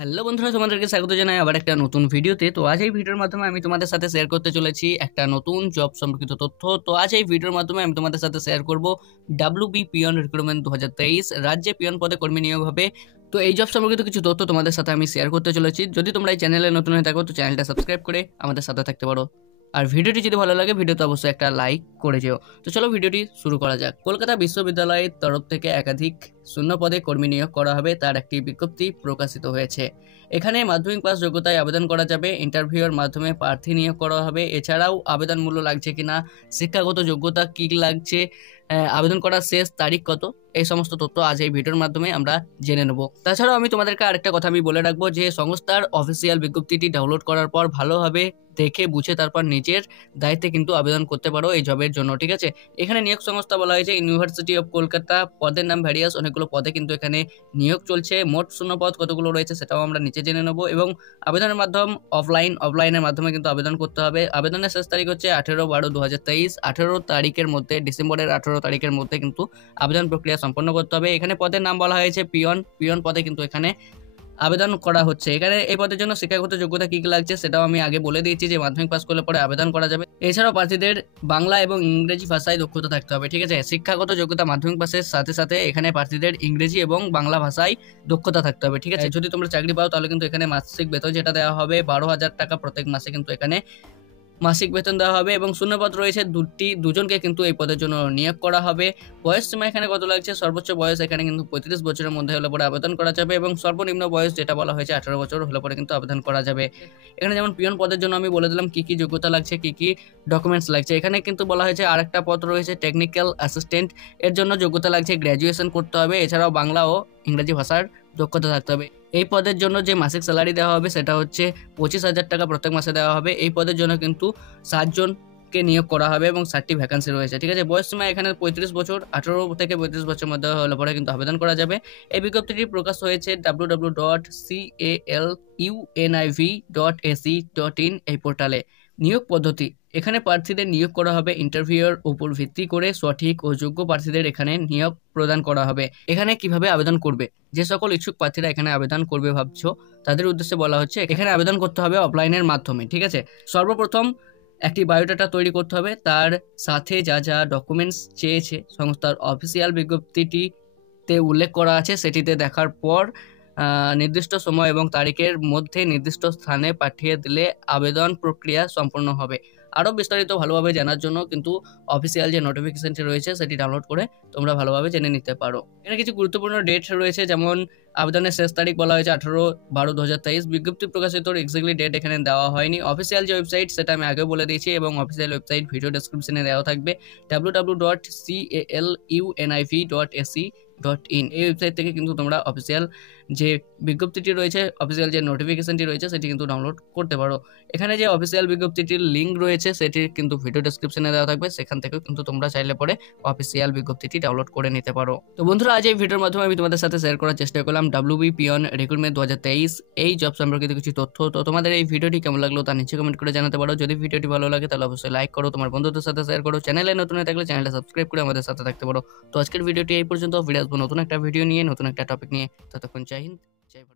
Hello বন্ধুরা, তোমাদেরকে স্বাগত জানাই আবার একটা নতুন ভিডিওতে। তো আজ এই ভিডিওর মাধ্যমে আমি তোমাদের সাথে শেয়ার করতে চলেছি একটা নতুন জব সম্পর্কিত তথ্য। তো আজ এই ভিডিওর মাধ্যমে আমি তোমাদের সাথে শেয়ার করব ডাব্লিউবি পিয়ন রিক্রুটমেন্ট 2023 রাজ্যে পিয়ন পদে কর্মী নিয়োগ হবে। তো এই জব সম্পর্কিত কিছু তথ্য তোমাদের সাথে আমি শেয়ার করতে চলেছি। যদি তোমরা এই চ্যানেলে নতুন হয়ে থাকো তো চ্যানেলটা সাবস্ক্রাইব করে আমাদের সাথে থাকতে পারো। আর ভিডিওটি যদি ভালো লাগে ভিডিওতে অবশ্যই একটা লাইক করে যেও। তো চলো ভিডিওটি শুরু করা যাক। কলকাতা বিশ্ববিদ্যালয়ের তরফ থেকে একাধিক শূন্য পদে কর্মী নিয়োগ করা হবে, তার একটি বিজ্ঞপ্তি প্রকাশিত হয়েছে। এখানে মাধ্যমিক পাস যোগ্যতায় আবেদন করা যাবে, ইন্টারভিউয়ের মাধ্যমে প্রার্থী নিয়োগ করা হবে। এছাড়াও আবেদন মূল্য লাগছে কিনা, শিক্ষাগত যোগ্যতা কী লাগছে, আবেদন করার শেষ তারিখ কত, এই সমস্ত তথ্য আজ এই ভিডিওর মাধ্যমে আমরা জেনে নেব। তাছাড়াও আমি তোমাদেরকে আরেকটা কথা আমি বলে রাখবো যে সংস্থার অফিসিয়াল বিজ্ঞপ্তিটি ডাউনলোড করার পর ভালোভাবে দেখে বুঝে তারপর নিজের দায়িত্বে কিন্তু আবেদন করতে পারো এই জবের জন্য, ঠিক আছে। এখানে নিয়োগ সংস্থা বলা হয়েছে ইউনিভার্সিটি অফ কলকাতা। পদের নাম ভ্যারিয়াস, অনেকগুলো পদে কিন্তু এখানে নিয়োগ চলছে। মোট শূন্য পদ কতগুলো রয়েছে সেটাও আমরা নিচে জেনে নেব। এবং আবেদনের মাধ্যম অফলাইনের মাধ্যমে কিন্তু আবেদন করতে হবে। আবেদনের শেষ তারিখ হচ্ছে 18/12/2023। 18 তারিখের মধ্যে, ডিসেম্বরের 18 তারিখের মধ্যে কিন্তু আবেদন প্রক্রিয়া সম্পন্ন করতে হবে। এখানে পদের নাম বলা হয়েছে পিয়ন পদে কিন্তু এখানে আবেদন করা হচ্ছে। এখানে এই পদের জন্য শিক্ষাগত যোগ্যতা কি লাগছে সেটাও আমি আগে বলে দিয়েছি যে মাধ্যমিক পাস করলে পরে আবেদন করা যাবে। এছাড়াও প্রার্থীদের বাংলা এবং ইংরেজি ভাষায় দক্ষতা থাকতে হবে, ঠিক আছে। শিক্ষাগত যোগ্যতা মাধ্যমিক পাসের সাথে সাথে এখানে প্রার্থীদের ইংরেজি এবং বাংলা ভাষায় দক্ষতা থাকতে হবে, ঠিক আছে। যদি তোমরা চাকরি পাও তাহলে কিন্তু এখানে মাসিক বেতন যেটা দেওয়া হবে 12,000 টাকা প্রত্যেক মাসে কিন্তু এখানে মাসিক বেতন দেওয়া হবে। এবং শূন্যপদ রয়েছে দুজনকে কিন্তু এই পদের জন্য নিয়োগ করা হবে। বয়স সীমা এখানে কত লাগছে, সর্বোচ্চ বয়স এখানে কিন্তু 35 বছরের মধ্যে হলে পরে আবেদন করা যাবে এবং সর্বনিম্ন বয়স যেটা বলা হয়েছে 18 বছর হলে পরে কিন্তু আবেদন করা যাবে। এখানে যেমন পিয়ন পদের জন্য আমি বলে দিলাম কি কি যোগ্যতা লাগছে, কি কি ডকুমেন্টস লাগছে। এখানে কিন্তু বলা হয়েছে আরেকটা পদ রয়েছে টেকনিক্যাল অ্যাসিস্ট্যান্ট, এর জন্য যোগ্যতা লাগছে গ্র্যাজুয়েশন করতে হবে। এছাড়াও বাংলা ও ইংরেজি ভাষার দক্ষতা থাকতে হবে। এই পদের জন্য যে মাসিক স্যালারি দেওয়া হবে সেটা হচ্ছে 25,000 টাকা প্রত্যেক মাসে দেওয়া হবে। এই পদের জন্য কিন্তু 7 জনকে নিয়োগ করা হবে এবং 7টি ভ্যাকান্সি রয়েছে, ঠিক আছে। বয়স সীমা এখানে 35 বছর, 18 থেকে 35 বছরের মধ্যে হলে পরে কিন্তু আবেদন করা যাবে। এই বিজ্ঞপ্তিটি প্রকাশ হয়েছে www.caluniv.ac.in এই পোর্টালে। নিয়োগ পদ্ধতি, এখানে প্রার্থীদের নিয়োগ করা হবে ইন্টারভিউয়ের উপর ভিত্তি করে। সঠিক ও যোগ্য প্রার্থীদের এখানে নিয়োগ প্রদান করা হবে। এখানে কিভাবে আবেদন করবে, যে সকল ইচ্ছুক প্রার্থীরা এখানে আবেদন করবে ভাবছো তাদের উদ্দেশ্যে বলা হচ্ছে এখানে আবেদন করতে হবে অফলাইনের মাধ্যমে, ঠিক আছে। সর্বপ্রথম একটি বায়োডাটা তৈরি করতে হবে, তার সাথে যা যা ডকুমেন্টস চেয়েছে সংস্থার অফিসিয়াল বিজ্ঞপ্তিটিতে উল্লেখ করা আছে সেটিতে দেখার পর নির্দিষ্ট সময় এবং তারিখের মধ্যে নির্দিষ্ট স্থানে পাঠিয়ে দিলে আবেদন প্রক্রিয়া সম্পন্ন হবে। আরও বিস্তারিত ভালোভাবে জানার জন্য কিন্তু অফিসিয়াল যে নোটিফিকেশনটি রয়েছে সেটি ডাউনলোড করে তোমরা ভালোভাবে জেনে নিতে পারো। এখানে কিছু গুরুত্বপূর্ণ ডেট রয়েছে, যেমন আবেদনের শেষ তারিখ বলা হয়েছে 18/12/2023। বিজ্ঞপ্তি প্রকাশিত এক্স্যাক্টলি ডেট এখানে দেওয়া হয়নি। অফিসিয়াল যে ওয়েবসাইট সেটা আমি আগেও বলে দিয়েছি এবং অফিসিয়াল ওয়েবসাইট ভিডিও ডেসক্রিপশনে দেওয়া থাকবে www.caluniv.ac.in। এই ওয়েবসাইট থেকে কিন্তু তোমরা অফিসিয়াল যে বিজ্ঞপ্তিটি রয়েছে, অফিসিয়াল যে নোটিফিকেশনটি রয়েছে সেটি কিন্তু ডাউনলোড করতে পারো। এখানে যে অফিসিয়াল বিজ্ঞপ্তিটির লিঙ্ক রয়েছে সেটি কিন্তু ভিডিও ডেসক্রিপশনে দেওয়া থাকবে, সেখান থেকেও কিন্তু তোমরা চাইলে পরে অফিসিয়াল বিজ্ঞপ্তিটি ডাউনলোড করে নিতে পারো। তো বন্ধুরা, আজ এই ভিডিওর মাধ্যমে আমি তোমাদের সাথে শেয়ার করার চেষ্টা করলাম ডাব্লিউবি পিয়ন রিক্রুটমেন্ট 2023 এই জব সম্পর্কিত কিছু তথ্য। তো তোমাদের এই ভিডিওটি কেমন লাগলো তা নিচে কমেন্ট করে জানাতে পারো। যদি ভিডিওটি ভালো লাগে তাহলে অবশ্যই লাইক করো, তোমার বন্ধুদের সাথে শেয়ার করো। চ্যানেলে নতুন হয়ে থাকলে চ্যানেলটা সাবস্ক্রাইব করে আমাদের সাথে থাকতে পারো। তো আজকের ভিডিওটি এই পর্যন্ত, ফিরে আসবো নতুন একটা ভিডিও নিয়ে, নতুন একটা টপিক নিয়ে। ততক্ষণ জয় হিন্দ, জয় ভারত।